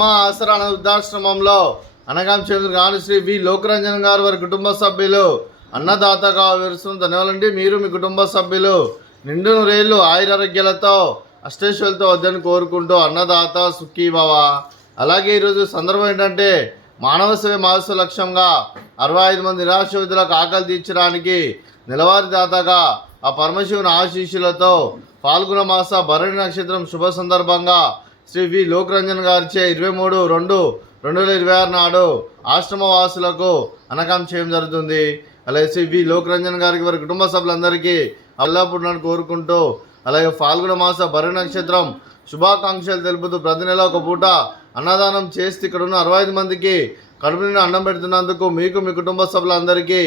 మా ఆసరా వృద్ధాశ్రమంలో అనగాం చంద్ర గారు శ్రీ వి లోకరంజన్ గారు వారి కుటుంబ సభ్యులు అన్నదాతగా వివరిస్తున్న ధన్యవాదాలండి. మీరు మీ కుటుంబ సభ్యులు నిండు నూరేళ్లు ఆయురారోగ్యాలతో అష్టైశ్వర్యాలతో వద్దని కోరుకుంటూ అన్నదాత సుఖీభవ. అలాగే ఈరోజు సందర్భం ఏంటంటే మానవ సేవ మానవ లక్ష్యంగా 65 మంది నిరాశ్రయులకు ఆకలి తీర్చడానికి నెలవారీ దాతగా ఆ పరమశివుని ఆశీస్సులతో పాల్గొన మాస భరణి నక్షత్రం శుభ సందర్భంగా శ్రీ వి లోకరంజన్ గారిచే 23/2/2026 నాడు ఆశ్రమ వాసులకు అనకాం చేయడం జరుగుతుంది. అలాగే శ్రీ వి లోకరంజన్ గారికి వారి కుటుంబ సభ్యులందరికీ అల్లాపుడునని కోరుకుంటూ అలాగే పాల్గొన మాస భరణి నక్షత్రం శుభాకాంక్షలు తెలుపుతూ ప్రతి నెల ఒక పూట అన్నదానం చేస్తే ఇక్కడ ఉన్న 65 మందికి కడుపు నిండా అన్నం పెడుతున్నందుకు మీకు మీ కుటుంబ సభ్యులందరికీ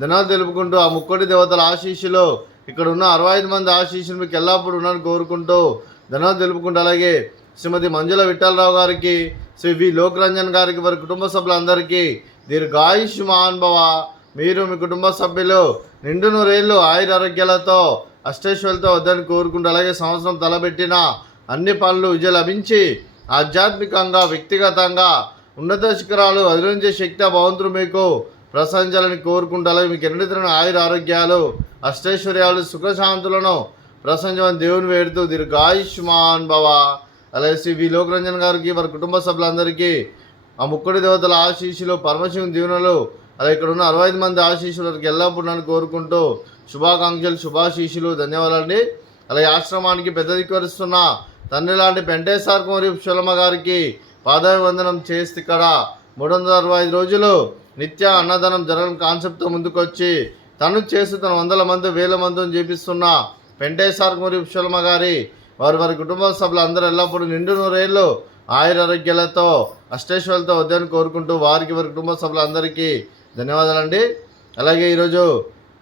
ధన్యవాదాలు తెలుపుకుంటూ ఆ ముక్కోటి దేవతల ఆశీస్సులు ఇక్కడ ఉన్న 65 మంది ఆశీస్సులు మీకు ఎల్లప్పుడూ ఉన్నారని కోరుకుంటూ ధన్యవాదాలు తెలుపుకుంటూ అలాగే శ్రీమతి మంజుల విఠలరావు గారికి శ్రీ వి లోకరంజన్ గారికి వారి కుటుంబ సభ్యులందరికీ దీర్ఘాయుష్మాన్ భవ. మీరు మీ కుటుంబ సభ్యులు నిండు నూరేళ్లు ఆయురారోగ్యాలతో అష్టైశ్వర్యాలతో వద్దని కోరుకుంటూ అలాగే సంవత్సరం తలబెట్టిన అన్ని పనులు విజయం లభించి ఆధ్యాత్మికంగా వ్యక్తిగతంగా ఉన్నత శిఖరాలు అధిరోహించే శక్తి భగవంతుడు మీకు ప్రసంచాలని కోరుకుంటూ అలాగే మీకు ఎన్నితరమైన ఆయురారోగ్యాలు అష్టైశ్వర్యాలు సుఖశాంతులను ప్రసంచమని దేవుని వేడుతూ దీర్ఘాయుష్మాన్ భవ. అలాగే శ్రీ వి లోకరంజన్ గారికి వారి కుటుంబ సభ్యులందరికీ ఆ ముక్కుడి దేవతల ఆశీస్సులు పరమశివుని దీవెనలు అలాగే ఇక్కడ ఉన్న 65 మంది ఆశీస్సులకు ఎల్లప్పుడూ నన్ను కోరుకుంటూ శుభాకాంక్షలు శుభాశీస్సులు ధన్యవాదాలండి. అలాగే ఆశ్రమానికి పెద్ద దిక్కువరిస్తున్న తండ్రి లాంటి పెంటేశ్వర మరియు శులమ్మ గారికి పాదాభివందనం చేస్తే ఇక్కడ 365 రోజులు నిత్య అన్నదానం జరగని కాన్సెప్ట్తో ముందుకొచ్చి తను చేస్తూ తన 100 మంది 1000 మందిని చేపిస్తున్న పెంటేశ్వర మరియు శులమ్మ గారి వారి కుటుంబ సభ్యులు అందరూ ఎల్లప్పుడూ నిండు నూరేళ్లు ఆయురారోగ్యాలతో అష్టైశ్వర్యాలతో వద్దని కోరుకుంటూ వారికి వారి కుటుంబ సభ్యులందరికీ ధన్యవాదాలండి. అలాగే ఈరోజు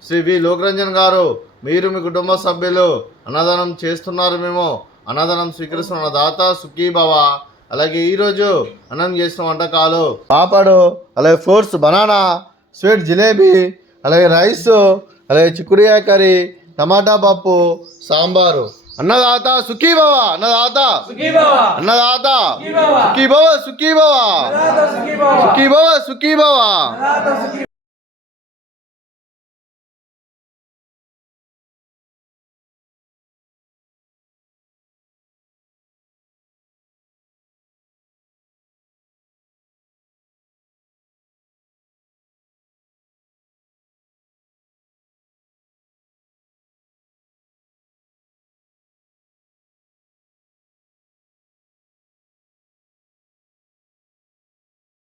శ్రీ వి లోకరంజన్ గారు మీరు మీ కుటుంబ సభ్యులు అన్నదానం చేస్తున్నారు, మేము అన్నదానం స్వీకరిస్తున్న దాత సుఖీభవ. అలాగే ఈరోజు అన్నం చేసిన వంటకాలు పాపడు, అలాగే ఫ్రూట్స్ బనానా, స్వీట్ జిలేబీ, అలాగే రైస్, అలాగే చిక్కుడుకాయ కర్రీ, టమాటా పప్పు, సాంబారు. అన్నదాత సుఖీభవ, అన్నదాత అన్నదాత సుఖీభవ సుఖీభవ సుఖీభవ సుఖీభవ.